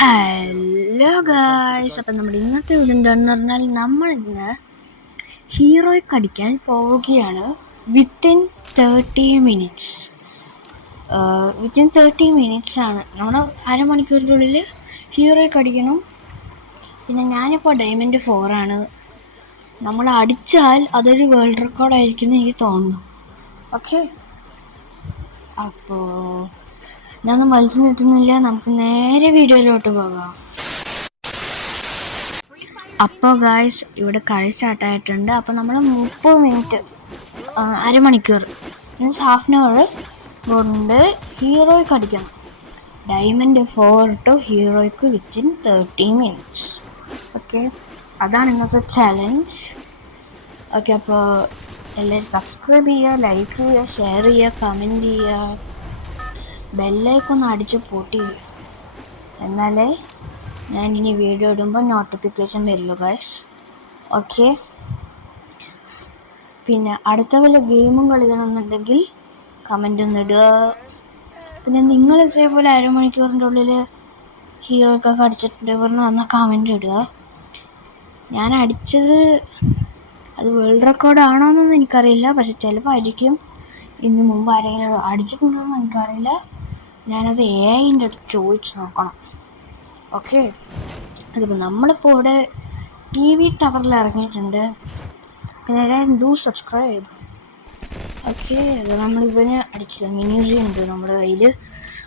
Hello guys, അപ്പം നമ്മുടെ ഇന്നത്തെ വീഡിയോ എന്താണെന്ന് പറഞ്ഞാൽ നമ്മൾ ഇന്ന് ഹീറോയ്ക്ക് അടിക്കാൻ പോവുകയാണ്. വിത്തിൻ 30 മിനിറ്റ്സ് ആണ് നമ്മൾ അരമണിക്കൂറിൻ്റെ ഉള്ളിൽ ഹീറോയ്ക്ക് അടിക്കണം. പിന്നെ ഞാനിപ്പോൾ ഡയമണ്ട് 4 ആണ്. നമ്മൾ അടിച്ചാൽ അതൊരു വേൾഡ് റെക്കോർഡായിരിക്കും എന്ന് എനിക്ക് തോന്നുന്നു. ഓക്കെ, അപ്പോൾ ഞാനൊന്നും വലിച്ചു നിൽക്കുന്നില്ല, നമുക്ക് നേരെ വീഡിയോയിലോട്ട് പോകാം. അപ്പോൾ ഗായ്സ്, ഇവിടെ കളി സ്റ്റാർട്ടായിട്ടുണ്ട്. അപ്പോൾ നമ്മൾ 30 മിനിറ്റ്, അരമണിക്കൂർ മീൻസ് ഹാഫ് ആൻ അവർ കൊണ്ട് ഹീറോയ്ക്ക് അടിക്കണം. ഡയമണ്ട് 4 ടു ഹീറോയ്ക്ക് വിത്തിൻ 30 മിനിറ്റ്സ്. ഓക്കെ, അതാണ് ഇന്നത്തെ ചലഞ്ച്. ഓക്കെ, അപ്പോൾ എല്ലാവരും സബ്സ്ക്രൈബ് ചെയ്യുക, ലൈക്ക് ചെയ്യുക, ഷെയർ ചെയ്യുക, കമൻറ്റ് ചെയ്യുക, ബെല്ലൈക്കൊന്ന് അടിച്ച് പൊട്ടി, എന്നാലേ ഞാൻ ഇനി വീഡിയോ ഇടുമ്പോൾ നോട്ടിഫിക്കേഷൻ വരുള്ളൂ ഗൈസ്. ഓക്കെ, പിന്നെ അടുത്ത വല്ല ഗെയിമും കളിക്കണമെന്നുണ്ടെങ്കിൽ കമൻ്റ് ഒന്ന് ഇടുക. പിന്നെ നിങ്ങൾ ഇതേപോലെ അരമണിക്കൂറിൻ്റെ ഉള്ളിൽ ഹീറോയ്ക്കൊക്കെ അടിച്ചിട്ടുണ്ട് പറഞ്ഞാൽ ഒന്ന് കമൻ്റ് ഇടുക. ഞാൻ അടിച്ചത് അത് വേൾഡ് റെക്കോർഡ് ആണോയെന്നൊന്നും എനിക്കറിയില്ല, പക്ഷെ ചിലപ്പോൾ ആയിരിക്കും. ഇതിന് മുമ്പ് ആരെങ്കിലും അടിച്ചിട്ടുണ്ടോയെന്ന് എനിക്കറിയില്ല. ഞാനത് AI-ൻ്റെ അടുത്ത് ചോദിച്ച് നോക്കണം. ഓക്കെ, അതിപ്പോൾ നമ്മളിപ്പോൾ ഇവിടെ TV ടവറിൽ ഇറങ്ങിയിട്ടുണ്ട്. പിന്നെ എല്ലാവരും ഡു സബ്സ്ക്രൈബ്. ഓക്കെ, അത് നമ്മളിവന് അടിച്ചില്ല, മിനിയൂസി ഉണ്ട് നമ്മുടെ കയ്യിൽ,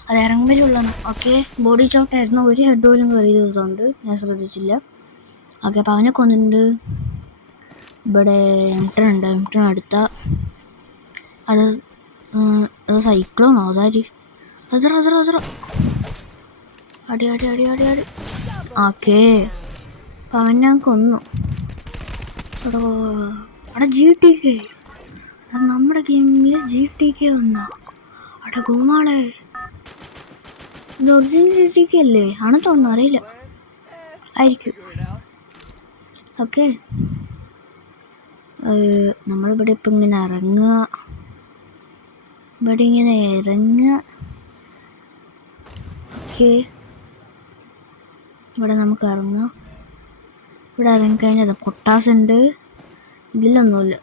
അത് ഇറങ്ങലുള്ളതാണ്. ഓക്കെ, ബോഡി ചോട്ടായിരുന്നു, ഒരു ഹെഡ് പോലും കയറിയതുകൊണ്ട് ഞാൻ ശ്രദ്ധിച്ചില്ല. ഓക്കെ, അപ്പോൾ അവനെ കൊന്നിട്ടുണ്ട്. ഇവിടെ M10 ഉണ്ട്, M10 അടുത്ത അത് സൈക്ലോണോ അതാര് അത്ര അടി അടി അടി അടി അടി. ഓക്കെ, അപ്പം അവൻ ഞാൻ കൊന്നു. അവിടെ GTK, നമ്മുടെ ഗെയിമിൽ GTK വന്ന അവിടെ ഗുമാളെ, ഇത് ഒറിജിനൽ GTK അല്ലേ? ആണ് തോന്നുന്നു, അറിയില്ല, ആയിരിക്കും. ഓക്കെ, നമ്മളിവിടെ ഇപ്പം ഇങ്ങനെ ഇറങ്ങുക, ഇവിടെ ഇങ്ങനെ ഇറങ്ങുക. ഓക്കെ, ഇവിടെ നമുക്ക് ഇറങ്ങാം. ഇവിടെ ഇറങ്ങിക്കഴിഞ്ഞാൽ പൊട്ടാസ് ഉണ്ട്, ഇതിലൊന്നുമില്ല.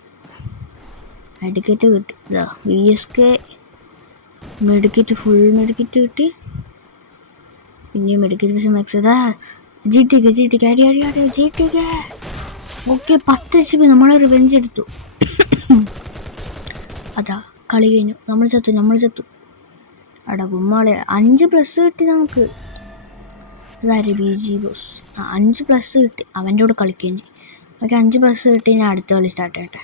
മെഡിക്കറ്റ് കിട്ടി, ഇതാ VSK മെഡിക്കറ്റ്, ഫുൾ മെഡിക്കറ്റ് കിട്ടി. പിന്നെയും മെഡിക്കറ്റ് പക്ഷേ മാക്സ് ഇതാ GTK അടി അടി അടി GTK. ഓക്കെ, 10 HP നമ്മൾ റിവെഞ്ച് എടുത്തു. അതാ കളി കഴിഞ്ഞു, നമ്മൾ ചത്തു. അവിടെ ഗുമ്മാളെ 5+ കിട്ടി നമുക്ക്. അതാര് BG ബോസ്, 5+ കിട്ടി, അവൻ്റെ കൂടെ കളിക്കുകയും ചെയ്യും. ഓക്കെ, 5+ കിട്ടി. ഞാൻ അടുത്ത കളി സ്റ്റാർട്ട് ചെയ്യട്ടെ.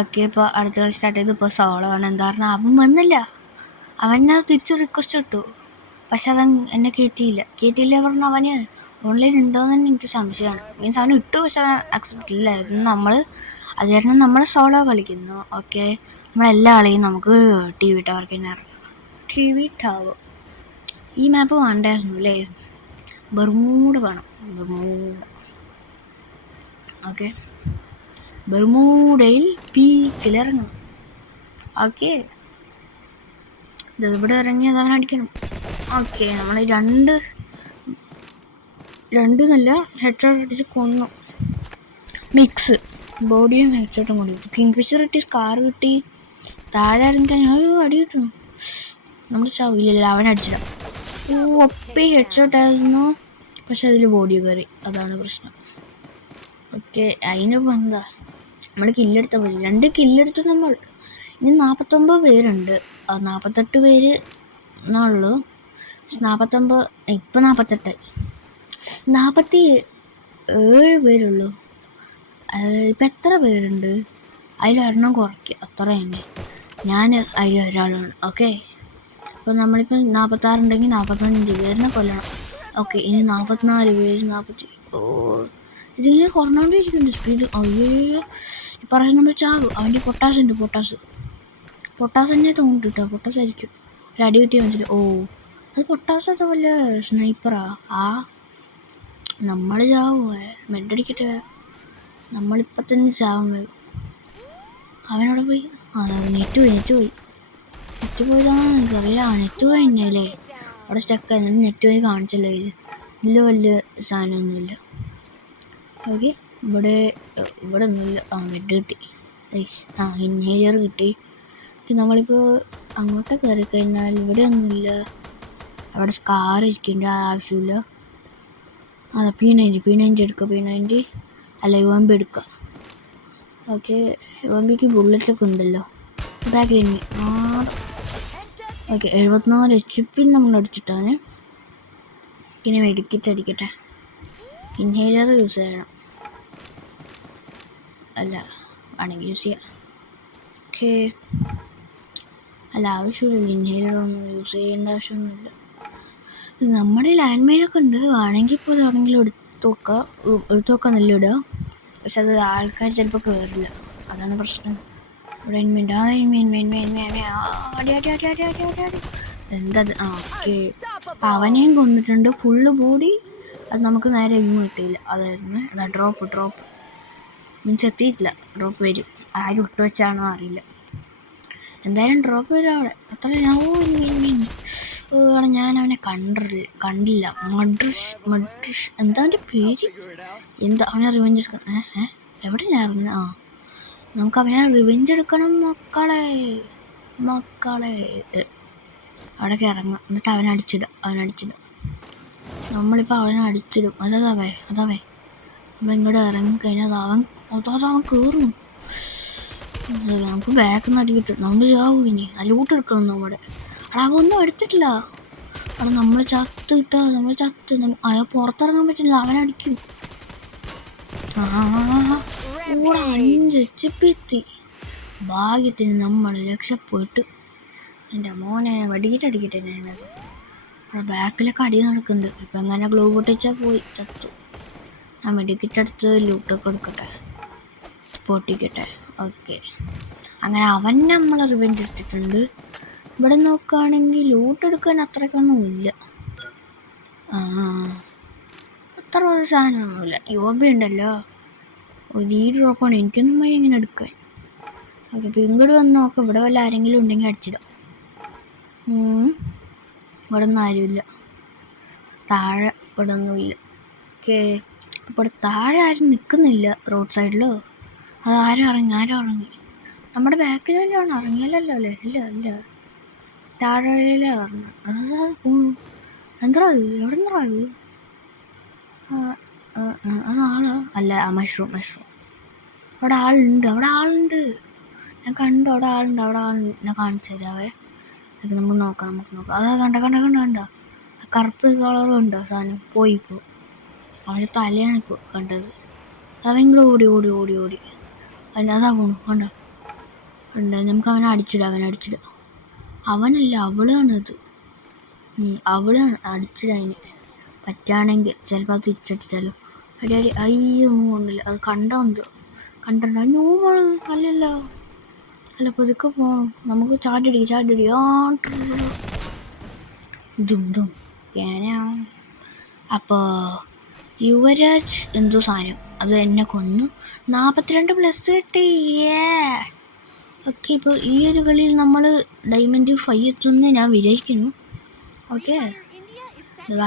ഓക്കെ, ഇപ്പോൾ അടുത്ത കളി സ്റ്റാർട്ട് ചെയ്ത് ഇപ്പോൾ സോളോ ആണ്. എന്താ പറഞ്ഞാൽ അവൻ വന്നില്ല, അവനെ തിരിച്ച് റിക്വസ്റ്റ് ഇട്ടു, പക്ഷെ അവൻ എന്നെ കയറ്റിയില്ല പറഞ്ഞാൽ അവന് ഓൺലൈൻ ഉണ്ടോയെന്ന് തന്നെ എനിക്ക് സംശയമാണ്. മീൻസ് അവൻ ഇട്ടു, പക്ഷെ അവൻ അക്സെപ്റ്റ് ഇല്ലായിരുന്നു. അത് കാരണം നമ്മൾ സോളോ കളിക്കുന്നു. ഓക്കെ, നമ്മളെല്ലാ കളിയും നമുക്ക് TV ടവർക്ക് തന്നെ ഇറങ്ങും. TV ടവർ ഈ മാപ്പ് വേണ്ടായിരുന്നു അല്ലേ? ബർമൂഡ വേണം, ബർമൂഡ. ഓക്കെ, ബർമൂഡയിൽ പീക്കിൽ ഇറങ്ങണം. ഓക്കെ, ഇവിടെ ഇറങ്ങിയത് അവൻ അടിക്കണം. ഓക്കെ, നമ്മൾ രണ്ടെന്നല്ല ഹെഡ്ഷോട്ട് അടിച്ച് കൊന്നു. മിക്സ് ബോഡിയും ഹെഡ്ഷോട്ടും കൂടി കിട്ടി. കിങ്ഫിഷർ കിട്ടി, സ്കാർ കിട്ടി. താഴെ ഇറങ്ങിക്കഴിഞ്ഞാൽ അടി കിട്ടണം. നമ്മൾ ചാവില്ല, അവൻ അടിച്ചില്ല. ഒപ്പി ഹെഡ്ഷോട്ടായിരുന്നു, പക്ഷെ അതിൽ ബോഡി കയറി, അതാണ് പ്രശ്നം. ഓക്കെ, അതിനിപ്പോൾ എന്താ, നമ്മൾ കില്ലെടുത്താൽ മതി. 2 കില്ലെടുത്തു നമ്മൾ. ഇനി 49 പേരുണ്ട്, 48 പേര് എന്നുള്ളൂ. 49 ഇപ്പം 48, 47 പേരുള്ളൂ. ഇപ്പം എത്ര പേരുണ്ട്? അതിലൊരെണ്ണം കുറയ്ക്കുക, അത്ര തന്നെ. ഞാൻ അതിലൊരാളാണ്. ഓക്കെ, അപ്പോൾ നമ്മളിപ്പോൾ 46 ഉണ്ടെങ്കിൽ 45 പേരിനെ കൊല്ലണം. ഓക്കെ, ഇനി 44 പേര്, 40. ഇതിങ്ങനെ കുറഞ്ഞുകൊണ്ടിരിക്കുന്നുണ്ട് സ്പീഡ്. അയ്യോ, ഇപ്രാവശ്യം നമ്മൾ ചാവും. അവൻ്റെ പൊട്ടാസ് ഉണ്ട്, പൊട്ടാസ് തന്നെ തോന്നിട്ട് കേട്ടോ, പൊട്ടാസ് ആയിരിക്കും. ഒരു അടി കിട്ടിയ മനസ്സിൽ. അത് പൊട്ടാസത്തെ വല്ല സ്നൈപ്പറാ? നമ്മൾ ചാവുമേ, മെഡടിക്കട്ടെ, നമ്മളിപ്പം തന്നെ ചാവും വേഗം. അവനവിടെ പോയി, നെറ്റ് പോയതാണെന്ന് എനിക്കറിയാം. നെറ്റ് പോയി തന്നെയല്ലേ, അവിടെ സ്റ്റക്കായി, നെറ്റ് പോയി കാണിച്ചല്ലോ ഇതിൽ. ഇതിൽ വലിയ സാധനമൊന്നുമില്ല. ഓക്കെ, ഇവിടെ ഒന്നുമില്ല. മെഡ് കിട്ടി. ഇൻഹേലർ കിട്ടി. നമ്മളിപ്പോൾ അങ്ങോട്ട് കയറി കഴിഞ്ഞാൽ ഇവിടെ ഒന്നുമില്ല. അവിടെ സ്കാർ ഇരിക്കേണ്ട ആവശ്യമില്ല. അതെ, P90 എടുക്കുക. P90 അല്ല, UMP എടുക്കുക. ഓക്കെ, UMPക്ക് ബുള്ളറ്റൊക്കെ ഉണ്ടല്ലോ. ബാക്കിൽ ഓക്കെ, 74 HP നമ്മൾ അടിച്ചിട്ടാണ്. പിന്നെ മെഡിക്കറ്റ് അടിക്കട്ടെ. ഇൻഹേലർ യൂസ് ചെയ്യണം. അല്ല, വേണമെങ്കിൽ യൂസ് ചെയ്യാം. ഓക്കെ, അല്ല ആവശ്യമില്ല. ഇൻഹേലർ ഒന്നും യൂസ് ചെയ്യേണ്ട ആവശ്യമൊന്നുമില്ല. നമ്മുടെ ലാൻഡ് മൈനൊക്കെ ഉണ്ട്. വേണമെങ്കിൽ ഇപ്പോൾ ഇതാണെങ്കിലും എടുത്തു വെക്കാൻ നല്ല ഇടുക. പക്ഷെ അത് ആൾക്കാർ ചിലപ്പോൾ കയറില്ല. അതാണ് പ്രശ്നം. ഇവിടെ എന്തത്? ഓക്കെ, അവനെയും കൊന്നിട്ടുണ്ട്. Full body. അത് നമുക്ക് നേരെ എയിം കിട്ടിയില്ല. അതായിരുന്നു ഡ്രോപ്പ് മീൻസ് എത്തിയിട്ടില്ല. ഡ്രോപ്പ് വരും. ആരും ഇട്ട് വെച്ചാണോ അറിയില്ല. എന്തായാലും ഡ്രോപ്പ് വരും അവിടെ. അത്ര ഞാൻ അവനെ കണ്ടില്ല. മഡ്രിഷ് എന്താ അവൻ്റെ പേര്? എന്താ അവനെ റിവെഞ്ച് എടുക്കണം? എവിടെ ഞാൻ ഇറങ്ങുന്നത്? നമുക്ക് അവനെ റിവെഞ്ച് എടുക്കണം മക്കളെ. അവിടേക്ക് ഇറങ്ങാം. എന്നിട്ട് അവനെ അടിച്ചിടും. നമ്മളിപ്പോൾ അവനെ അടിച്ചിടും. അതവേ നമ്മളിങ്ങോട്ട് ഇറങ്ങിക്കഴിഞ്ഞാൽ അവൻ കയറും. നമുക്ക് ബാക്കിൽ നിന്ന് അടി കിട്ടും. നമ്മൾ ചാവും. ഇനി ലൂട്ട് എടുക്കണം നമ്മുടെ. അവൻ ഒന്നും എടുത്തിട്ടില്ല. നമ്മൾ ചത്ത് അയാൾ പുറത്തിറങ്ങാൻ പറ്റില്ല. അവനടിക്കും. 5 HP എത്തി. ഭാഗ്യത്തിന് നമ്മൾ രക്ഷപ്പെട്ടു. എൻ്റെ മോനെ അടിക്കട്ടെ. ബാക്കിലൊക്കെ അടി നടക്കുന്നുണ്ട്. ഇപ്പം എങ്ങനെ ഗ്ലൂ പൊട്ടിച്ചാൽ പോയി ചത്തു. ആ മെഡിക്കറ്റ് എടുത്ത് ലൂട്ടൊക്കെ എടുക്കട്ടെ, പൊട്ടിക്കട്ടെ. ഓക്കെ, അങ്ങനെ അവൻ നമ്മളെ റിവെഞ്ച് എടുത്തിട്ടുണ്ട്. ഇവിടെ നോക്കുകയാണെങ്കിൽ ലൂട്ട് എടുക്കാൻ അത്രയ്ക്കൊന്നും ഇല്ല. അത്ര ഒരു സാധനമൊന്നുമില്ല. UMP ഉണ്ടല്ലോ, ഈ ഡ്രോപ്പാണ്. എനിക്കൊന്നും വഴി ഇങ്ങനെ എടുക്കാൻ. ഓക്കെ, അപ്പോൾ ഇങ്ങോട്ട് വന്ന് നോക്കാം. ഇവിടെ വല്ല ആരെങ്കിലും ഉണ്ടെങ്കിൽ അടിച്ചിടാം. ഇവിടെ ഒന്നും ആരുമില്ല. താഴെ ഇവിടെ ഒന്നുമില്ല. ഓക്കെ, ഇവിടെ താഴെ ആരും നിൽക്കുന്നില്ല. റോഡ് സൈഡിലോ അത് ആരും ഇറങ്ങി. നമ്മുടെ ബാക്കിൽ വല്ലതാണ് ഇറങ്ങിയല്ലോ അല്ലേ? ഇല്ല, താഴെ പറഞ്ഞു. എന്താ എവിടെ നിന്നാ അത്? ആളാ? അല്ല, മഷ്റൂം. അവിടെ ആളുണ്ട്. ഞാൻ കണ്ടു. അവിടെ ആളുണ്ട്. ഞാൻ കാണിച്ചു തരാവേ. അതൊക്കെ നമുക്ക് നോക്കാം. അതാ കണ്ട കറുപ്പ് കളറും ഉണ്ടോ സാധനം? പോയിപ്പോൾ അവൻ്റെ തലയാണ് ഇപ്പോൾ കണ്ടത്. അവൻ കൂടെ ഓടി. അതാ പോണു. കണ്ടോ? നമുക്ക് അവനെ അടിച്ചിടാം. അവനല്ല, അവളാണത്. അവളാണ് അടിച്ചിടതിന് പറ്റുകയാണെങ്കിൽ. ചിലപ്പോൾ അത് തിരിച്ചടിച്ചാലോ. അടി അയ്യോ, കൊണ്ടില്ല. അത് കണ്ടോ? അല്ലല്ലോ. അല്ല, പതുക്കെ പോകണം. നമുക്ക് ചാടിയടി. അപ്പോൾ യുവരാജ് എന്തോ സാധനം അത് എന്നെ കൊന്നു. 42+ കിട്ടി. ഓക്കെ, ഇപ്പോൾ ഈ ഒരു കളിയിൽ നമ്മൾ Diamond 5 എത്തുമെന്ന് ഞാൻ വിചാരിക്കുന്നു. ഓക്കെ,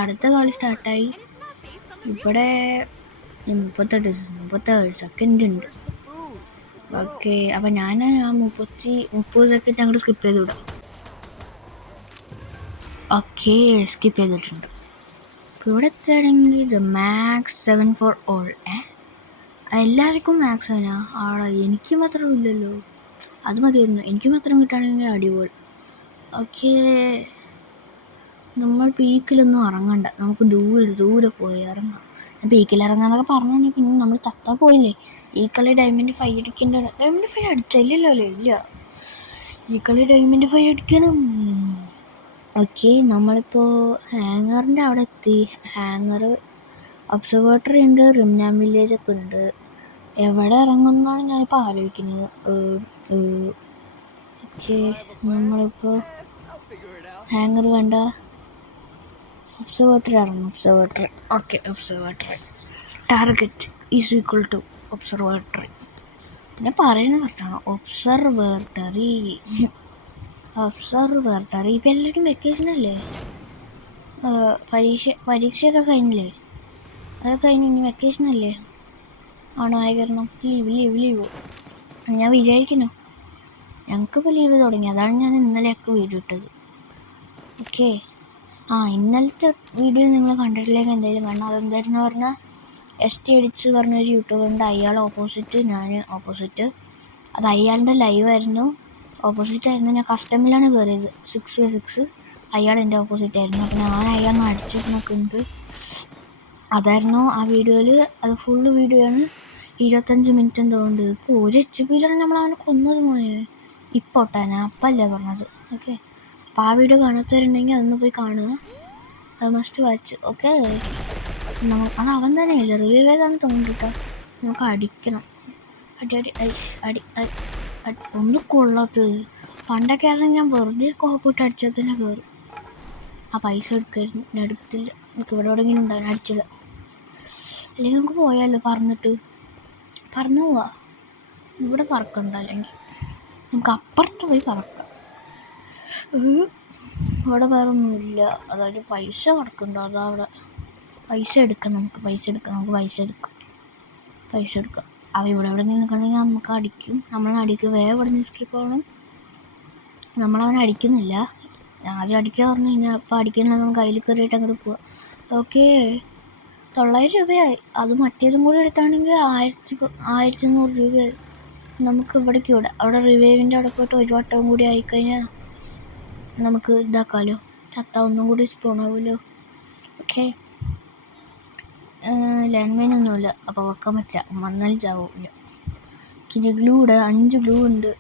അടുത്ത കളി സ്റ്റാർട്ടായി. ഇവിടെ 37 സെക്കൻഡ് ഉണ്ട്. ഓക്കെ, അപ്പം ഞാൻ ആ 30 സെക്കൻഡ് അങ്ങോട്ട് സ്കിപ്പ് ചെയ്ത് വിടാം. ഓക്കെ, സ്കിപ്പ് ചെയ്തിട്ടുണ്ട്. അപ്പോൾ ഇവിടെ എത്തുകയാണെങ്കിൽ മാക്സ് 7 for all. എല്ലാവർക്കും മാക്സ് ആണ്. എനിക്ക് മാത്രം ഇല്ലല്ലോ. അത് മതിയായിരുന്നു. എനിക്ക് മാത്രം കിട്ടുകയാണെങ്കിൽ അടിപൊളി. ഓക്കെ, നമ്മൾ പീക്കിലൊന്നും ഇറങ്ങണ്ട. നമുക്ക് ദൂരെ പോയി ഇറങ്ങാം. പീക്കിൽ ഇറങ്ങാന്നൊക്കെ പറഞ്ഞാണെങ്കിൽ പിന്നെ നമ്മൾ തത്താ പോയില്ലേ. ഈ കളി Diamond 5 അടിക്കേണ്ട. Diamond 5 അടിച്ചില്ലല്ലോ അല്ലേ? ഇല്ല, ഈ കളി Diamond 5 അടിക്കണം. ഓക്കെ, നമ്മളിപ്പോൾ ഹാങ്ങറിൻ്റെ അവിടെ എത്തി. ഹാങ്ങർ, ഒബ്സർവേറ്ററി ഉണ്ട്, റിംനാം വില്ലേജൊക്കെ ഉണ്ട്. എവിടെ ഇറങ്ങുമെന്നാണ് ഞാനിപ്പോൾ ആലോചിക്കുന്നത്. ഓക്കെ, നമ്മളിപ്പോൾ ഹാങ്ങർ വേണ്ട, ഒബ്സർവേറ്ററി ഇറങ്ങും. Okay, observatory target = observatory. ഞാൻ പറയുന്നത് കറക്റ്റാണ്. ഒബ്സർവേറ്ററി. ഇപ്പം എല്ലാവരും വെക്കേഷനല്ലേ? പരീക്ഷയൊക്കെ കഴിഞ്ഞില്ലേ? അതൊക്കെ കഴിഞ്ഞ് ഇനി വെക്കേഷനല്ലേ? ആണോ? ആയിരുന്നു ലീവ് ഞാൻ വിചാരിക്കുന്നു. ഞങ്ങൾക്കിപ്പോൾ ലീവ് തുടങ്ങി, അതാണ് ഞാൻ ഇന്നലെയൊക്കെ വീഡിയോ ഇട്ടത്. ഓക്കെ. ഇന്നലത്തെ വീഡിയോ നിങ്ങൾ കണ്ടിട്ടില്ലെങ്കിൽ എന്തെങ്കിലും കാണണം. അതെന്തായിരുന്നു പറഞ്ഞാൽ ST എഡിറ്റ്സ് പറഞ്ഞൊരു യൂട്യൂബറുണ്ട്, അയാൾ ഓപ്പോസിറ്റ്, ഞാൻ ഓപ്പോസിറ്റ്. അത് അയാളുടെ ലൈവായിരുന്നു, ഓപ്പോസിറ്റായിരുന്നു. ഞാൻ കസ്റ്റമിലാണ് കയറിയത്, 6v6. അയാൾ എൻ്റെ ഓപ്പോസിറ്റായിരുന്നു. അപ്പോൾ ഞാൻ അയാളെ അടിച്ചിരുന്നൊക്കെ ഉണ്ട്. അതായിരുന്നു ആ വീഡിയോയിൽ. അത് ഫുള്ള് വീഡിയോ ആണ്, 25 മിനിറ്റ് തോന്നുന്നുണ്ട്. ഇപ്പോൾ 1 HP നമ്മൾ അവനെ കൊന്നത് മോനെ. ഇപ്പോൾ ഒട്ടാനാ അപ്പല്ലേ പറഞ്ഞത്. ഓക്കെ. അപ്പോൾ ആ വീഡിയോ കാണാത്തവരുണ്ടെങ്കിൽ അതൊന്ന് പോയി കാണുക. അത് മസ്റ്റ് വാച്ച്. ഓക്കെ. അത് അവൻ തന്നെയല്ല, റിവൈവ് ചെയ്താണെന്ന് തോന്നിട്ടോ. നമുക്ക് അടിക്കണം. അടി ഒന്നും കൊള്ളാത്തത്. പണ്ടൊക്കെ ആണെങ്കിൽ ഞാൻ വെറുതെ കോപ്പിട്ട് അടിച്ചാൽ തന്നെ കയറും. ആ പൈസ എടുക്കായിരുന്നു, ഞാൻ എടുത്തില്ല. എനിക്ക് ഇവിടെ എവിടെയെങ്കിലും ഉണ്ടാകാൻ അടിച്ചില്ല. അല്ലെങ്കിൽ നമുക്ക് പോയാലോ? പറന്നു പോവാ. ഇവിടെ പറക്കണ്ട, അല്ലെങ്കിൽ നമുക്ക് അപ്പുറത്ത് പോയി പറക്കാം. അവിടെ വേറെ ഒന്നുമില്ല. അതായത് പൈസ കിടക്കുന്നുണ്ടോ? അതവിടെ പൈസ എടുക്കാം. നമുക്ക് പൈസ എടുക്കാം. അവ ഇവിടെ നിൽക്കണമെങ്കിൽ നമുക്ക് അടിക്കും. നമ്മളടിക്കും. വേഗം ഇവിടെ നിന്ന് സ്കിപ്പ് ആവണം. നമ്മളവനെ അടിക്കുന്നില്ല. ആദ്യം അടിക്കാൻ പറഞ്ഞു കഴിഞ്ഞാൽ അപ്പോൾ അടിക്കണില്ല. നമുക്ക് കയ്യിൽ കയറിയിട്ട് അങ്ങോട്ട് പോവാം. ഓക്കെ. 900 രൂപയായി. അത് മറ്റേതും കൂടി എടുത്താണെങ്കിൽ 1100 രൂപയായി. നമുക്ക് ഇവിടേക്ക് അവിടെ റിവൈവിൻ്റെ അവിടെ പോയിട്ട് ഒരു വട്ടവും കൂടി ആയിക്കഴിഞ്ഞാൽ നമുക്ക് ഇതാക്കാമല്ലോ. ചത്ത ഒന്നും കൂടി സ്പോൺ ആവുമല്ലോ. ഓക്കെ. ലാൻഡ്മൈൻ ഒന്നുമില്ല, അപ്പോൾ വെക്കാൻ പറ്റില്ല. വന്നാലും ചാവില്ല. പിന്നെ ഗ്ലൂ 5 ഗ്ലൂ ഉണ്ട്.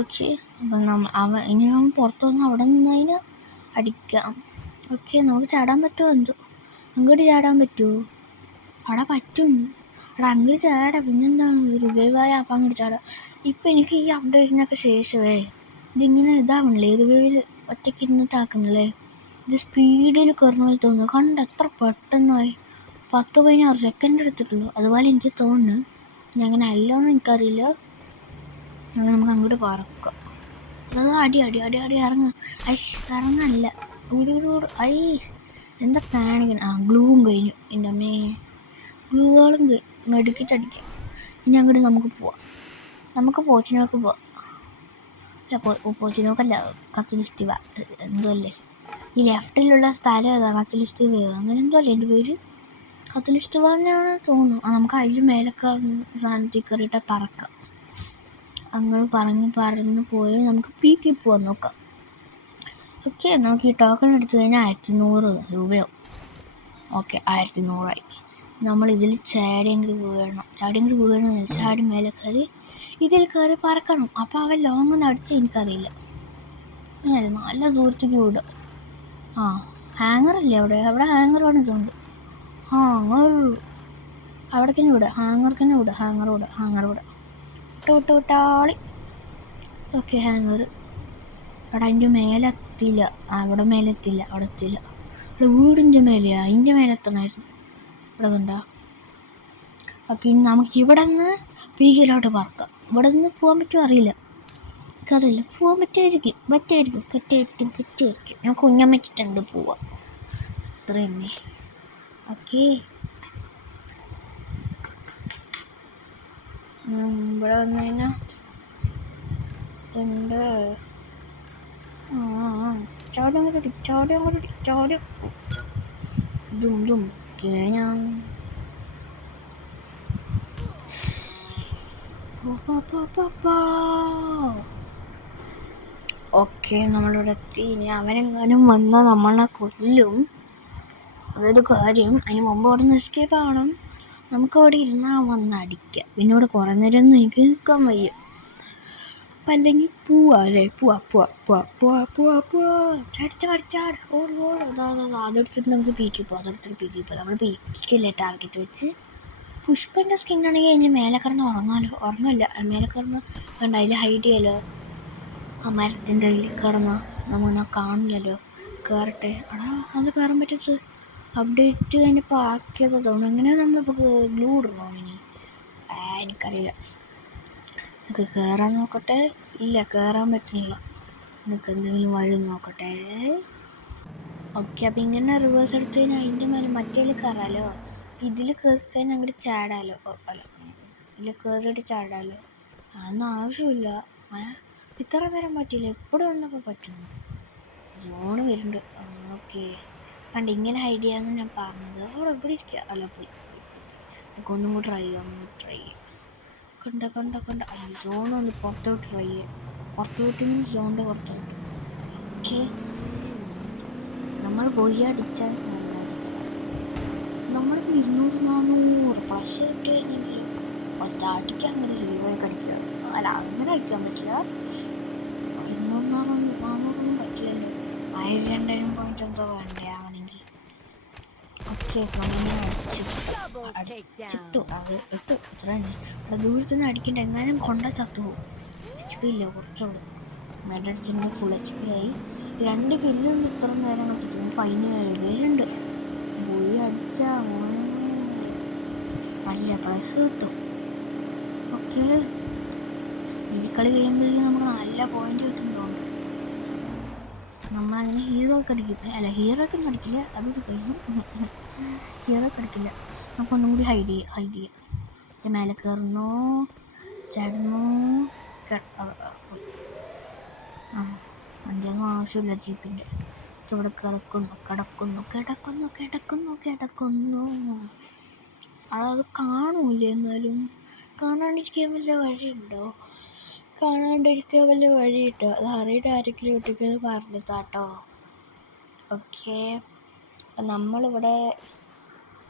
ഓക്കെ. അപ്പം ഇനി അവൻ പുറത്തു വന്ന് അവിടെ നിന്നതിന് അടിക്കാം. ഓക്കെ. നമുക്ക് ചാടാൻ പറ്റുമോ എന്തോ? അങ്ങോട്ട് ചാടാൻ പറ്റുമോ? അവിടെ പറ്റും. അവിടെ അങ്ങോട്ട് ചാടാം. പിന്നെന്താണ്, റിവൈവായ അപ്പം അങ്ങോട്ട് ചാടാം. ഇപ്പം എനിക്ക് ഈ അപ്ഡേറ്റിനൊക്കെ ശേഷമേ ഇതിങ്ങനെ ഇതാവണില്ലേ, റിവൈവിൽ ഒറ്റയ്ക്ക് ഇരുന്നിട്ടാക്കണല്ലേ. ഇത് സ്പീഡിൽ കയറുന്ന പോലെ തോന്നുന്നു. എത്ര പെട്ടെന്നായി. 10-16 സെക്കൻഡ് എടുത്തിട്ടുള്ളൂ. അതുപോലെ എനിക്ക് തോന്നുന്നു. ഞാൻ അങ്ങനെ അല്ലോന്നും എനിക്കറിയില്ല. അത് നമുക്ക് അങ്ങോട്ട് പറക്കാം. അത് അടി ഇറങ്ങുക. ഇറങ്ങല്ല. വീട് എന്താ കാണിക്കണം. ഗ്ലൂവും കഴിഞ്ഞു. എൻ്റെ അമ്മേ, ഗ്ലൂകളും മെടുക്കിട്ടടിക്കാം. ഇനി അങ്ങോട്ട് നമുക്ക് പോവാം. നമുക്ക് പോച്ചിനോക്ക് പോവാം. പോച്ചിനോക്കല്ല, കത്തലിസ്റ്റ് എന്തോ അല്ലേ ഈ ലെഫ്റ്റിലുള്ള സ്ഥലം ഏതാ? കത്തലിസ്റ്റ് വേവ് അങ്ങനെ എന്തോ അല്ലേ എൻ്റെ പേര്? കത്തലിസ്റ്റ് തന്നെയാണ് തോന്നുന്നു. നമുക്ക് അതിൽ മേലൊക്കെ സാധനത്തിൽ കയറിയിട്ട് പറക്കാം. അങ്ങനെ പറന്ന് പോയി നമുക്ക് പീക്കിൽ പോകാൻ നോക്കാം. ഓക്കെ. നമുക്ക് ഈ ടോക്കൺ എടുത്തു കഴിഞ്ഞാൽ 1100 രൂപയാവും. ഓക്കെ. 1100 നമ്മൾ ഇതിൽ ചാടിയെങ്കിൽ വീഴണം. ചാടി മേലെ കയറി ഇതിൽ കയറി പറക്കണം. അപ്പോൾ അവൻ ലോങ് ഒന്ന് അടിച്ച് എനിക്കറിയില്ല. നല്ല ദൂരത്തേക്ക് വിടുക. ഹാങ്ങറല്ലേ അവിടെ ഹാങ്ങർ വേണം തോന്നുന്നു. അവിടേക്കന്നെ വിടുക. ഹാങ്ങർ വിട്ടാളി. ഓക്കെ. ഹാങ്ങർ അവിടെ അതിൻ്റെ മേലെത്തില്ല. അവിടെ എത്തില്ല. അവിടെ വീടിൻ്റെ മേലെയാണ്. അതിൻ്റെ മേലെത്തണമായിരുന്നു. ഇവിടെ കണ്ട. ഓക്കെ. ഇനി നമുക്ക് ഇവിടെ നിന്ന് പീക്കിലോട്ട് പറക്കാം. ഇവിടെ നിന്ന് പോകാൻ പറ്റുമോ അറിയില്ല. എനിക്കറിയില്ല. പോകാൻ പറ്റുമായിരിക്കും. ഞാൻ കുഞ്ഞമ്മച്ചിട്ടുണ്ട് പോവാം. അത്ര തന്നെ. ഓക്കെ. ഇവിടെ വന്നു കഴിഞ്ഞാൽ ചാടും ദും കേഞ്ഞാ. ഓക്കെ. നമ്മളിവിടെ എത്തി. ഇനി അവനെങ്ങാനും വന്നാൽ നമ്മളെ കൊല്ലും. അതൊരു കാര്യം. അതിന് മുമ്പ് അവിടെ നിന്ന് എസ്കേപ്പ് ആവണം. നമുക്കവിടെ ഇരുന്നാൽ വന്ന് അടിക്കാം. പിന്നെ ഇവിടെ കുറേ നേരം ഒന്നും എനിക്ക് നിൽക്കാൻ വയ്യ. അപ്പം അല്ലെങ്കിൽ പോവാല്ലേ? ചാട്. അതെടുത്തിട്ട് നമുക്ക് പീക്കി പോവാം. നമ്മൾ പീക്കില്ലേ ടാർഗറ്റ് വെച്ച്. പുഷ്പൻ്റെ സ്കിന്നാണെങ്കിൽ അതിൻ്റെ മേലെ കിടന്ന് ഉറങ്ങല്ല. മേലെ കിടന്ന് കണ്ട അതിൽ ഹൈഡ് ചെയ്യാലോ. ആ മരത്തിൻ്റെ അതിൽ കിടന്ന് നമ്മൾ കാണില്ലല്ലോ. കയറട്ടെ. അത് കയറാൻ പറ്റത്ത് അപ്ഡേറ്റ് കഴിഞ്ഞപ്പോൾ ആക്കിയത് തോന്നുന്നു. എങ്ങനെയാണ് നമ്മളിപ്പോൾ ഗ്ലൂ ഇടണോ ഇനി? എനിക്കറിയില്ല. എനിക്ക് കയറാൻ നോക്കട്ടെ. ഇല്ല, കയറാൻ പറ്റുന്നില്ല. എനിക്ക് എന്തെങ്കിലും വഴി നോക്കട്ടെ. ഓക്കെ, അപ്പം ഇങ്ങനെ റിവേഴ്സ് എടുത്ത് കഴിഞ്ഞാൽ അതിൻ്റെ മേലെ മറ്റേതിൽ കയറാമല്ലോ. ഇതിൽ കയറി കഴിഞ്ഞാൽ അങ്ങോട്ട് ചാടാമല്ലോ. അല്ല, ഇതിൽ കയറിയിട്ട് ചാടാമല്ലോ. അതൊന്നും ആവശ്യമില്ല. ഇത്ര നേരം പറ്റില്ല, എപ്പോഴും വന്നപ്പോൾ പറ്റുന്നു. സോണ് വരുന്നുണ്ട്. ഓക്കെ, കണ്ട് ഇങ്ങനെ ഹൈഡ് ചെയ്യാമെന്ന് ഞാൻ പറഞ്ഞത്. അവിടെ എവിടെ ഇരിക്കുക? അല്ല, പോയി നമുക്ക് ഒന്നും കൂടി ട്രൈ ചെയ്യാം. കണ്ട സോൺ ഒന്ന് പുറത്തോട്ട് ട്രൈ ചെയ്യാം. പുറത്തോട്ട് മീൻസ് സോണിൻ്റെ പുറത്തോട്ട്. ഓക്കെ, നമ്മൾ പോയി അടിച്ചാൽ നമ്മളിപ്പോൾ 200-400 പ്ലസ് ഇട്ട് കഴിഞ്ഞെങ്കിൽ ഒറ്റ അങ്ങനെ ഹീറോയൊക്കെ അടിക്കുക. അല്ല, അങ്ങനെ അടിക്കാൻ പറ്റില്ല. 200-400 പറ്റില്ലല്ലോ. 1000-2000 പോയിന്റ് എന്തോ വേണ്ടേ ആവണമെങ്കിൽ. ഓക്കെ, അടിച്ചിട്ടു. അത് ഇട്ടു, അത്ര തന്നെ. അവിടെ ദൂരത്തു നിന്ന് അടിക്കേണ്ട, എങ്ങാനും കൊണ്ട ചത്തു പോകും. HP ഇല്ല, കുറച്ചുള്ളൂ. മെഡടിച്ചിട്ട് ഫുൾ HP ആയി. 2 കില്ലുണ്ട്. ഇത്ര നേരം കളിച്ചിട്ട് 17 പേരുണ്ട്. പോയി അടിച്ച മോനെ നല്ല പ്രൈസ് കിട്ടും. ഓക്കെ, ഈ കളി കഴിയുമ്പോഴേക്കും നമുക്ക് നല്ല പോയിന്റ് കിട്ടും തോന്നുന്നു. നമ്മളങ്ങനെ ഹീറോ ഒക്കെ അടിക്കും. അല്ല, ഹീറോ ഒക്കെ അടിക്കില്ല, അതൊരു കഴിയും. ഹീറോ ഒക്കെ അടിക്കില്ല. നമുക്കൊന്നും കൂടി ഹൈഡ് ചെയ്യാം. മേലെ കയറുന്നു, ചാടുന്നു. വണ്ടിയൊന്നും ആവശ്യമില്ല ജീപ്പിൻ്റെ. ഇവിടെ കിടക്കുന്നു. അത് കാണൂല. എന്നാലും കാണാണ്ടിരിക്കാൻ വല്ല വഴിയുണ്ടോ? അത് അറിയിട്ട് ആരെങ്കിലും ഒട്ടിക്കത് പറഞ്ഞതാട്ടോ. ഓക്കെ, അപ്പം നമ്മളിവിടെ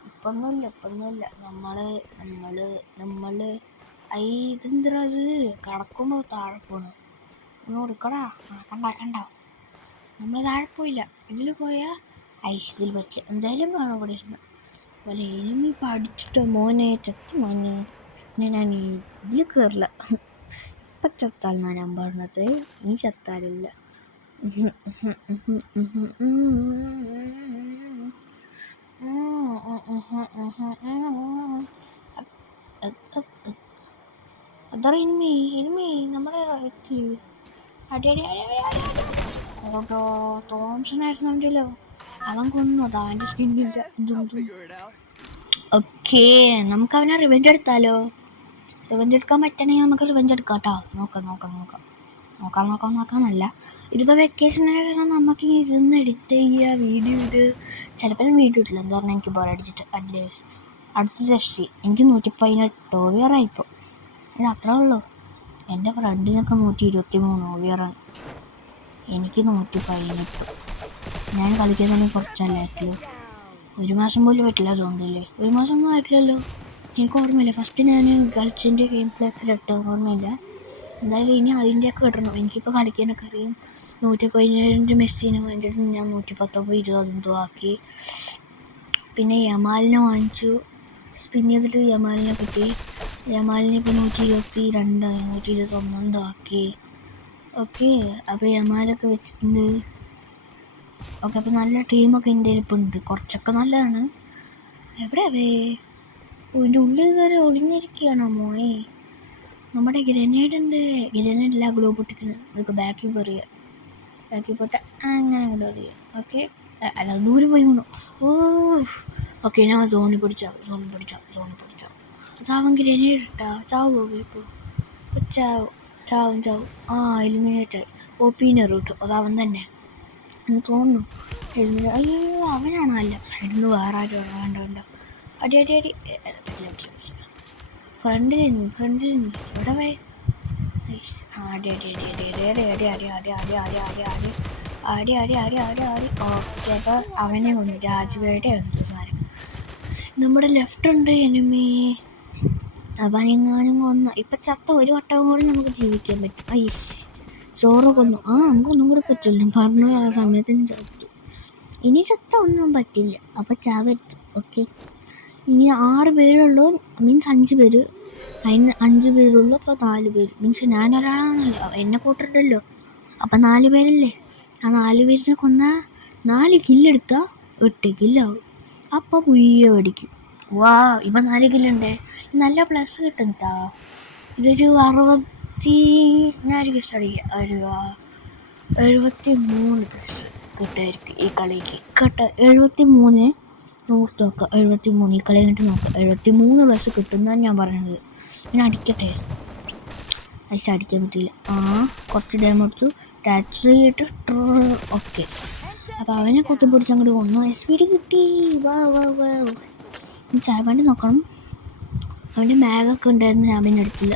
ഇപ്പൊന്നുമില്ല. നമ്മള് ഇതെന്താ അത് കിടക്കുമ്പോൾ താഴെ പോണ്. ഒന്ന് കൊടുക്കടാ. കണ്ടോ, നമ്മൾ താഴെ പോയില്ല. ഇതിൽ പോയാൽ ഇതിൽ പറ്റില്ല. എന്തായാലും കാണാൻ ഇവിടെ ഇരുന്ന് വല്ല എനിമി പഠിച്ചിട്ടോ മോനെ. മോനെ ഞാൻ ഇതിൽ കയറില്ല. ഇപ്പം ചത്താൽ ഞാൻ പറഞ്ഞത്, നീ ചത്താലില്ല. അതറ എനിമി നമ്മുടെ റൈറ്റിൽ. അടി. തോംസൺ ആയിരുന്നുണ്ടല്ലോ, അവൻ കൊന്നു. അവൻ്റെ സ്കിന്നില്ല. ഓക്കെ, നമുക്ക് അവനെ റിവെഞ്ച് എടുത്താലോ? റിവെഞ്ച് എടുക്കാൻ പറ്റണമെങ്കിൽ നമുക്ക് റിവെഞ്ച് എടുക്കാം കേട്ടോ. നോക്കാന്നല്ല. ഇതിപ്പോൾ വെക്കേഷൻ ആയതാണ്. നമുക്ക് ഇരുന്ന് എഡിറ്റ് ചെയ്യുക, വീഡിയോ ഇട്ട്. ചിലപ്പോൾ വീഡിയോ ഇട്ടില്ല. എന്താ പറഞ്ഞാൽ എനിക്ക് ബോറടിച്ചിട്ട്. അല്ലേ, അടുത്ത ജസ്റ്റ് എനിക്ക് 118 ഓവിയറായിപ്പോൾ. ഇത് അത്രേ ഉള്ളൂ. എൻ്റെ ഫ്രണ്ടിനൊക്കെ 123 ഓവിയറാണ്. എനിക്ക് 118. ഞാൻ കളിക്കുന്നതിന് കുറച്ചല്ലായിട്ടുള്ളൂ. 1 മാസം പോലും പറ്റില്ല തോന്നുന്നില്ലേ? 1 മാസമൊന്നും ആയിട്ടില്ലല്ലോ. എനിക്ക് ഓർമ്മയില്ല. ഫസ്റ്റ് ഞാൻ കളിച്ചതിൻ്റെ ഗെയിം പ്ലേ ഒക്കെ ഇട്ട് ഓർമ്മയില്ല. എന്തായാലും ഇനി അതിൻ്റെയൊക്കെ ഇടണം. എനിക്കിപ്പോൾ കളിക്കാനൊക്കെ അറിയും. 117 മെസ്സിനെ വാങ്ങിച്ചിട്ട് ഞാൻ 119-20 എന്തോ ആക്കി. പിന്നെ യമാലിനെ വാങ്ങിച്ചു. സ്പിൻ ചെയ്തിട്ട് യമാലിനെ കിട്ടി. യമാലിനെ ഇപ്പോൾ 122 121 എന്തോ ആക്കി. ഓക്കെ, അപ്പോൾ യമാലൊക്കെ വെച്ചിട്ടുണ്ട്. ഓക്കെ, അപ്പോൾ നല്ല ടീമൊക്കെ എൻ്റെ ഇപ്പോൾ ഉണ്ട്. കുറച്ചൊക്കെ നല്ലതാണ്. എവിടെയാവേ? ഇതിൻ്റെ ഉള്ളിൽ കയറി ഒളിഞ്ഞിരിക്കുകയാണോ മോയെ? നമ്മുടെ ഗ്രനേഡില്ല, ഗ്ലോ പൊട്ടിക്കുന്നത്. നമുക്ക് ബാക്കിൽ പറയുക. ബാക്കിൽ പോട്ടെ അങ്ങനെ അറിയാം. ഓക്കെ, അല്ല ദൂരെ പോയി വീണു. ഓക്കെ, ഞാൻ സോണിൽ പിടിച്ചാവും. ചാവൻ ഗ്രനേഡ് ഇട്ടാ ചാവോ? ഇപ്പോൾ ചാവും. എലിമിനേറ്റായി. OP റൂട്ട് അതവൻ തന്നെ തോന്നുന്നു. അയ്യോ, അവനാണോ? അല്ല, സൈഡിൽ നിന്ന് വേറെ ആരും കണ്ടോ. അടി. ഫ്രണ്ടിൽ എവിടെ പോയി? അടി. ഓക്കെ, അപ്പോൾ അവനെ കൊന്നു. രാജുവേടെ ഉണ്ട് സാരം. നമ്മുടെ ലെഫ്റ്റ് ഉണ്ട് എനിമി. അവനെങ്ങാനും കൊന്നു. ഇപ്പം ചത്ത ഒരു വട്ടവും കൂടി നമുക്ക് ജീവിക്കാൻ പറ്റും. ചോറ് കൊന്നു. നമുക്കൊന്നും കൂടെ പറ്റില്ല. പറഞ്ഞു ആ സമയത്തിന് ചത്തു. ഇനി ചത്ത ഒന്നും പറ്റില്ല. അപ്പം ചാവരുത്. ഓക്കെ, ഇനി 6 പേരുള്ളൂ. മീൻസ് 5 പേര്. അതിന് 5 പേരുള്ളൂ. അപ്പോൾ 4 പേര് മീൻസ് ഞാനൊരാളാണല്ലോ, എന്നെ കൂട്ടുണ്ടല്ലോ. അപ്പം 4 പേരല്ലേ? ആ 4 പേരിനെ കൊന്നാൽ 4 കില്ലെടുത്താൽ 8 കില്ലാവും. അപ്പോൾ പുയ്യ മേടിക്കും. ഇപ്പം 4 കില്ലുണ്ടേ. നല്ല പ്ലസ് കിട്ടും. ഇതൊരു 60 ഞാൻ ഗസ് അടിക്കുക. ഒരു 73 പ്ലസ് കിട്ടുമായിരിക്കും ഈ കളിക്ക് കേട്ടോ. 73 നോർത്ത് നോക്കുക, 73 ഈ കളി കഴിഞ്ഞിട്ട് നോക്കുക. 73+ കിട്ടുന്നതാണ് ഞാൻ പറയുന്നത്. ഞാൻ അടിക്കട്ടെ, ഐസ് അടിക്കാൻ പറ്റില്ല. കുറച്ച് ഡാം എടുത്തു, ടാച്ച് ചെയ്തിട്ട് ഓക്കെ. അപ്പോൾ അവനെ കൊത്തി പിടിച്ച് അങ്ങോട്ട് കൊന്നു. സ്പീഡ് കിട്ടി. വാ വാ വാ. ചായപ്പാണ്ടി നോക്കണം. അവൻ്റെ ബാഗൊക്കെ ഉണ്ടായിരുന്നു, ഞാൻ പിന്നെ എടുത്തില്ല.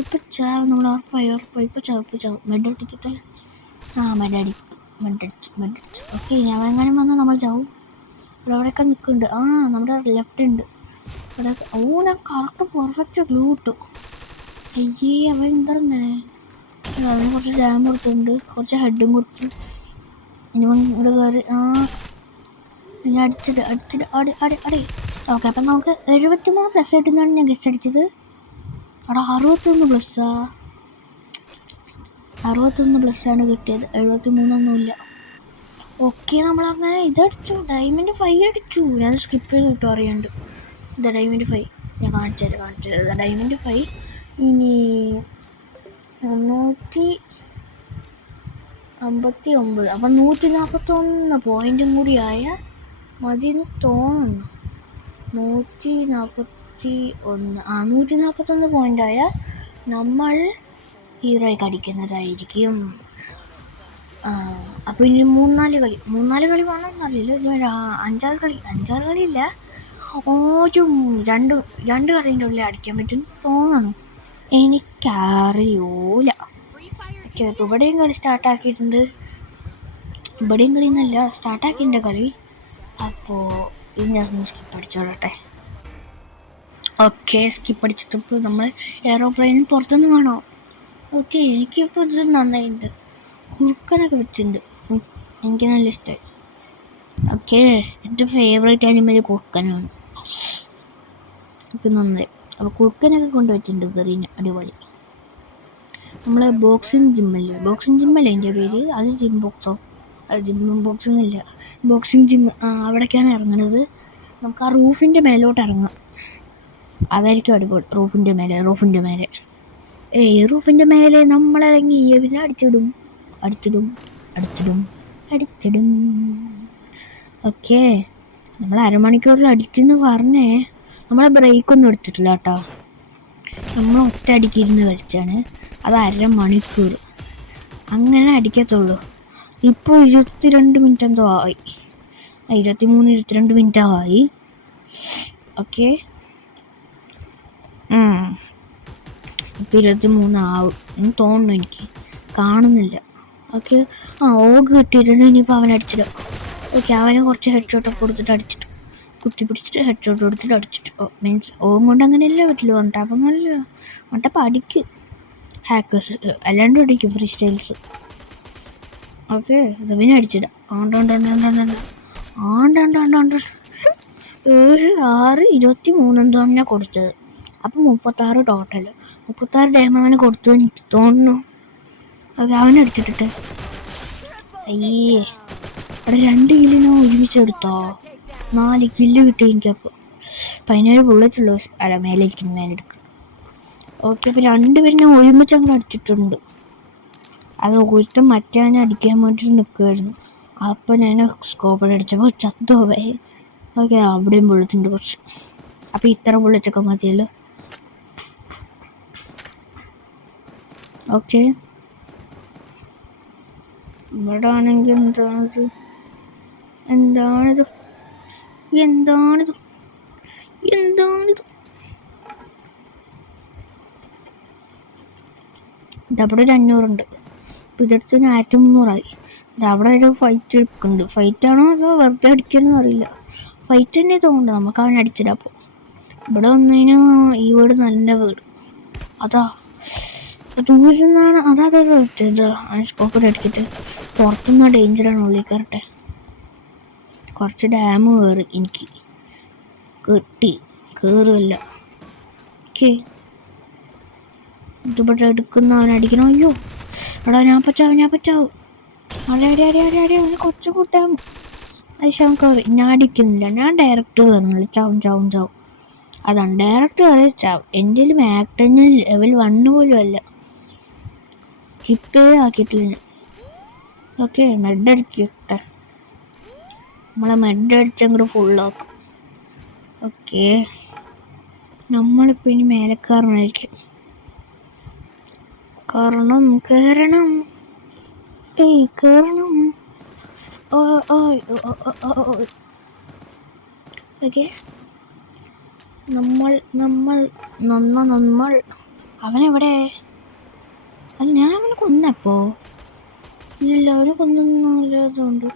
ഇപ്പോൾ ചാവും, നമ്മൾ ഉറപ്പായി ഇപ്പോൾ ചാവും. മെഡ് അടിക്കട്ടെ. മെഡടിച്ചു. ഓക്കെ, ഞാൻ എങ്ങനെ വന്നാൽ നമ്മൾ ചാവും. അവിടെയൊക്കെ നിൽക്കുന്നുണ്ട്. നമ്മുടെ ലെഫ്റ്റ് ഉണ്ട് ഇവിടെ. ഞാൻ കറക്റ്റ് പെർഫെക്റ്റ് ഗ്ലൂ കിട്ടും. അയ്യേ, അവൻ എന്താ ഇങ്ങനെ? അവന് കുറച്ച് ഡാം കൊടുത്തിട്ടുണ്ട്, കുറച്ച് ഹെഡും കൊടുത്തു. ഇനി ഇവിടെ കയറി ഇനി അടിച്ചിട്ട് അടി. ഓക്കെ, അപ്പം നമുക്ക് 73+ കിട്ടുന്നതാണ് ഞാൻ ഗസ് അടിച്ചത്. അവിടെ 61+. 61+ കിട്ടിയത്, 73 ഓക്കെ. നമ്മളങ്ങനെ ഇതടിച്ചു, ഡയമണ്ട് 5 അടിച്ചു. ഞാനത് സ്കിപ്പ് ചെയ്ത് കിട്ടും അറിയാണ്ട്. ഇതാ ഡയമണ്ട് 5 ഞാൻ കാണിച്ചു തരാം. ഡയമണ്ട് 5 ഇനി 359. അപ്പം 141 പോയിൻറ്റും കൂടി ആയ മതി എന്ന് തോന്നുന്നു. 141 പോയിൻ്റായ നമ്മൾ ഹീറോയ്ക്ക് അടിക്കുന്നതായിരിക്കും. അപ്പോൾ ഇനി 3-4 കളി വേണമെന്നറിയില്ല. 5-6 കളിയില്ല, രണ്ട് കളീൻ്റെ ഉള്ളിൽ അടിക്കാൻ പറ്റും തോന്നണം. എനിക്കറിയൂല. ഓക്കെ, അപ്പോൾ ഇവിടെയും കളി സ്റ്റാർട്ടാക്കിയിട്ടുണ്ട്. ഇവിടെയും കളി എന്നല്ല, സ്റ്റാർട്ടാക്കിയിട്ടുണ്ട് കളി. അപ്പോൾ ഇത് ഞാൻ സ്കിപ്പ് അടിച്ചോളട്ടെ. ഓക്കെ, സ്കിപ്പ് അടിച്ചിട്ടിപ്പോൾ നമ്മൾ എയറോപ്ലെയിനിൽ പുറത്തുനിന്ന് കാണാം. ഓക്കെ, എനിക്കിപ്പോൾ ഇത് നന്നായിട്ടുണ്ട്. കുറുക്കനൊക്കെ വെച്ചിട്ടുണ്ട്, എനിക്ക് നല്ല ഇഷ്ടമായി. ഓക്കെ, എൻ്റെ ഫേവറേറ്റ് അനിമൽ കുറുക്കനാണ്. അപ്പം നന്നായി. അപ്പോൾ കുറുക്കനൊക്കെ കൊണ്ടുവച്ചിട്ടുണ്ട് ഗറീന്, അടിപൊളി. നമ്മളെ ബോക്സിങ് ജിമ്മല്ലേ എൻ്റെ പേര്. അത് ജിം ബോക്സിങ് ഇല്ല, ബോക്സിങ് ജിം. അവിടേക്കാണ് ഇറങ്ങുന്നത്. നമുക്ക് ആ റൂഫിൻ്റെ മേലോട്ട് ഇറങ്ങാം, അതായിരിക്കും അടിപൊളി. റൂഫിൻ്റെ മേലെ റൂഫിൻ്റെ മേലെ നമ്മളിറങ്ങി പിന്നെ അടിച്ചിടും. ഓക്കെ, നമ്മൾ അരമണിക്കൂറിൽ അടിക്കുന്നു പറഞ്ഞേ. നമ്മളെ ബ്രേക്കൊന്നും എടുത്തിട്ടില്ല കേട്ടോ. നമ്മൾ ഒറ്റ അടിക്കിരുന്ന് കളിച്ചാണ്. അത് അരമണിക്കൂർ അങ്ങനെ അടിക്കത്തുള്ളൂ. ഇപ്പോൾ 22 മിനിറ്റ് എന്തോ ആയി, 23-22 മിനിറ്റ് ആയി. ഓക്കെ, ഇപ്പോൾ 23 ആവും എന്ന് തോന്നുന്നു, എനിക്ക് കാണുന്നില്ല. ഓക്കെ, ഓഗ് കിട്ടിയിട്ടുണ്ട്. ഇനിയിപ്പോൾ അവൻ അടിച്ചിടും. ഓക്കെ, അവനെ കുറച്ച് ഹെഡ് ഷോട്ടൊക്കെ കൊടുത്തിട്ട് അടിച്ചിട്ട് കുത്തി പിടിച്ചിട്ട് ഹെഡ് ഷോട്ട് കൊടുത്തിട്ട് അടിച്ചിട്ട്. മീൻസ് ഓം കൊണ്ട് അങ്ങനെയല്ല പറ്റില്ല. വൺടാപ്പ് അടിക്കും ഹാക്കേഴ്സ്, അല്ലാണ്ടും അടിക്കും ഫ്രീ സ്റ്റൈൽസ്. ഓക്കെ, ഇത് പിന്നെ അടിച്ചിടാം. 6-23 എന്താണ് ഞാൻ കൊടുത്തത്. അപ്പം 36 ടോട്ടൽ. 36 ഡാം അവന് കൊടുത്തു എനിക്ക് തോന്നുന്നു. ഓക്കെ, അവനടിച്ചിട്ടിട്ട് അയ്യേ, അവിടെ 2 കില്ലിനോ ഒരുമിച്ചെടുത്തോ. 4 കില്ല് കിട്ടി എനിക്കപ്പോൾ. 17 ബുള്ളറ്റുള്ളൂ. മേലെടുക്കും. ഓക്കെ, അപ്പോൾ 2 പേരിനെ ഒരുമിച്ച് അങ്ങ് അടിച്ചിട്ടുണ്ട്. അത് ഒരുത്തം മറ്റവനെ അടിക്കാൻ വേണ്ടിയിട്ട് നിൽക്കുമായിരുന്നു. അപ്പോൾ ഞാൻ സ്കോപ്പ് അടിച്ചപ്പോൾ ചത്തോവേ. ഓക്കെ, അവിടെയും ബുള്ളറ്റുണ്ട് കുറച്ച്. അപ്പോൾ ഇത്ര ബുള്ളറ്റൊക്കെ മതിയല്ലോ. ഓക്കെ, ഇവിടെ ആണെങ്കിൽ എന്താണിത് ഇതവിടെ ഒരു 500 ഉണ്ട്. ഇപ്പോൾ ഇതെടുത്ത് 1300 ഇതവിടെ ഒരു ഫൈറ്റ് എടുക്കുന്നുണ്ട്. ഫൈറ്റാണോ അതോ വെറുതെ അടിക്കണമെന്ന് അറിയില്ല. ഫൈറ്റ് തന്നെ തോന്നുന്നുണ്ട്. നമുക്ക് അവൻ അടിച്ചിടാം. അപ്പോൾ ഇവിടെ വന്നതിന് ഈ വീട് നല്ല വീട്. ദൂരെ നിന്നാണ്. അതാ സ്കോപ്പിൽ അടിക്കിട്ട്. പുറത്തുനിന്ന് ഡേഞ്ചറാണ്, ഉള്ളിൽ കയറട്ടെ. കുറച്ച് ഡാം കയറി എനിക്ക് കിട്ടി. കയറുമല്ല. ഓക്കെ, ഇതിവിടെ എടുക്കുന്ന അവനടിക്കണം. അയ്യോ, എടാ ഞാൻ പറ്റാവും. അടി അവന് കൊച്ചു കൂട്ടാം. പക്ഷെ കയറി. ഞാൻ അടിക്കുന്നില്ല, ഞാൻ ഡയറക്റ്റ് കയറുന്നില്ല. ചാവും. അതാണ് ഡയറക്റ്റ് കയറി ചാവും. എൻ്റെ മാക്ടന് ലെവൽ 1 പോലും അല്ല. ചിപ്പേ ആക്കിയിട്ടില്ല. ഓക്കെ മെഡ് അടിക്കട്ടെ. നമ്മളെ മെഡ് അടിച്ചങ്ങോട്ട് ഫുള്ളാക്കും. ഓക്കെ നമ്മളിപ്പോൾ ഇനി മേലെ കയറണമായിരിക്കും. കയറണം കയറണം. ഓക്കെ നമ്മൾ അവനെവിടെ? അല്ല ഞാൻ അവനെ കൊന്നപ്പോ ഇല്ല, അവനെ കൊന്നൊന്നുമില്ലാത്തതുകൊണ്ട്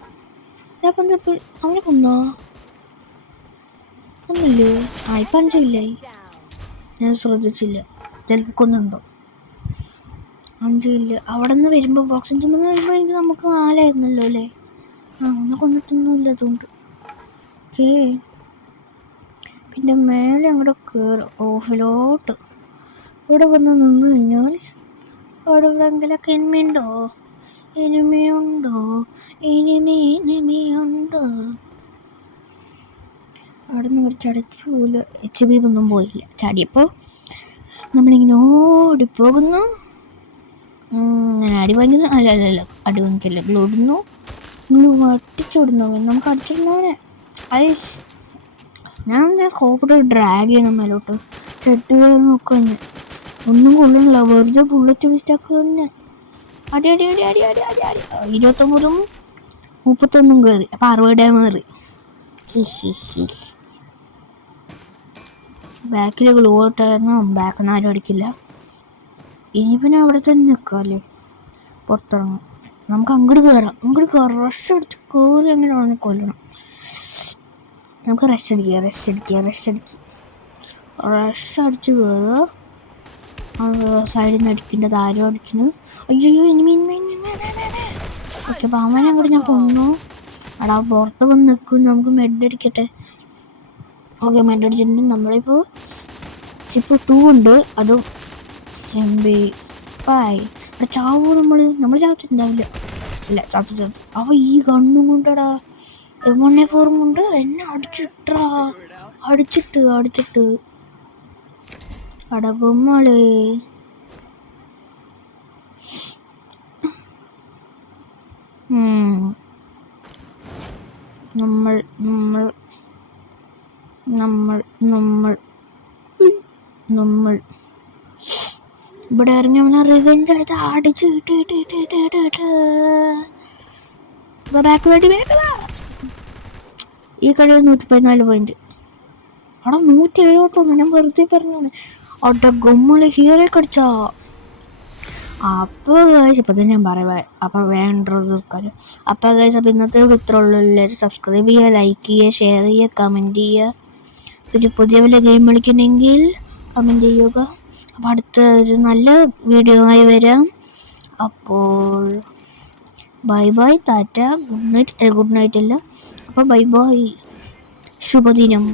അവനെ കൊന്നോ? ഒന്നില്ലേ? ഇപ്പം 5 ഇല്ലായി. ഞാൻ ശ്രദ്ധിച്ചില്ല, ചിലപ്പോൾ കൊന്നുണ്ടോ. 5 ഇല്ല. അവിടെ നിന്ന് വരുമ്പോൾ ബോക്സിൻ്റെ നിന്ന് വരുമ്പോൾ എനിക്ക് നമുക്ക് 4 ആയിരുന്നല്ലോ അല്ലേ? അവനെ കൊന്നിട്ടൊന്നുമില്ല അതുകൊണ്ട്. ഓക്കേ പിന്നെ മേലെ അങ്ങോട്ട് കയറും ഓഫിലോട്ട്. ഇവിടെ വന്ന് നിന്ന് കഴിഞ്ഞാൽ അവിടെ എവിടെയെങ്കിലൊക്കെ എനിമിയുണ്ടോ? അവിടെ നിന്ന് കുറച്ച് ചടച്ചു പോലും. HP ഒന്നും പോയില്ല. ചാടിയപ്പോൾ നമ്മളിങ്ങനെ ഓടിപ്പോകുന്നു. ഞാൻ അടി വാങ്ങുന്നു. അല്ല അടി വാങ്ങിക്കല്ല, ഗ്ലൂ അടിച്ചിടുന്നവൻ. നമുക്ക് അടിച്ചിടുന്നവനെ ഐസ്. ഞാൻ സ്കോപ്പിട്ട് ഡ്രാഗ് ചെയ്യണം മേലോട്ട്. ഹെഡ് നോക്കുക തന്നെ. ഒന്നും കൊള്ളണില്ല, വെറുതെ ബുള്ളറ്റ് വേസ്റ്റാക്കുക തന്നെ. അടി 29 31 കയറി. അപ്പം 60 കയറി. ബാക്കിൽ ഗ്ലൂ ഇട്ടായിരുന്നു. ബാക്കിൽ നിന്ന് ആരും അടിക്കില്ല. ഇനി പിന്നെ അവിടെ തന്നെ നിൽക്കാമല്ലേ, പുറത്തിറങ്ങും. നമുക്ക് അങ്ങോട്ട് കയറാം. റഷ് അടിച്ച് കയറി അങ്ങനെ കൊല്ലണം. നമുക്ക് റഷ് അടിച്ച് കയറുക. സൈഡിൽ നിന്ന് അടിക്കേണ്ടത് ആരും അടിക്കുന്നു. അയ്യോ ഓക്കെ അപ്പോൾ അവനെ അങ്ങോട്ട് ഞാൻ കൊന്നു. അവിടെ പുറത്ത് വന്ന് നിൽക്കും. നമുക്ക് മെഡ് അടിക്കട്ടെ. ഓക്കെ മെഡ് അടിച്ചിട്ടുണ്ട്. നമ്മളിപ്പോൾ ചിപ്പ് 2 ഉണ്ട്, അതും MP5. അവിടെ ചാവോ നമ്മൾ ചാവച്ചിട്ടുണ്ടാവില്ല. ഇല്ല ചാത്തു. അവ ഈ ഗണ്ണും കൊണ്ടടാ M1A4 കൊണ്ട് എന്നെ അടിച്ചിട്ട് അടകുമ്മളേ. നമ്മൾ ഇവിടെ ഇറങ്ങി അവനെ റിവെഞ്ച് അടിച്ച് ഈ കളി 114 പോയിന്റ്. അവിടെ 171. ഞാൻ വെറുതെ പറഞ്ഞാണ്. അവിടെ ഗമ്മള് ഹീറോ കടിച്ചാ. അപ്പോൾ ഗൈസ് ഇപ്പം തന്നെ ഞാൻ പറയാം. അപ്പോൾ വേണ്ടത് തീർക്കാമല്ലോ. അപ്പോൾ ഗൈസ് അപ്പോൾ ഇന്നത്തെ ഇത്ര ഉള്ളൂ. എല്ലാവരും സബ്സ്ക്രൈബ് ചെയ്യുക, ലൈക്ക് ചെയ്യുക, ഷെയർ ചെയ്യുക, കമൻറ്റ് ചെയ്യുക. പിന്നെ പുതിയ വല്ല ഗെയിം കളിക്കണമെങ്കിൽ കമൻറ്റ് ചെയ്യുക. അപ്പോൾ അടുത്ത ഒരു നല്ല വീഡിയോ ആയി വരാം. അപ്പോൾ ബൈ ടാറ്റ, ഗുഡ് നൈറ്റ് അല്ല. അപ്പോൾ ബൈ ശുഭദിനം.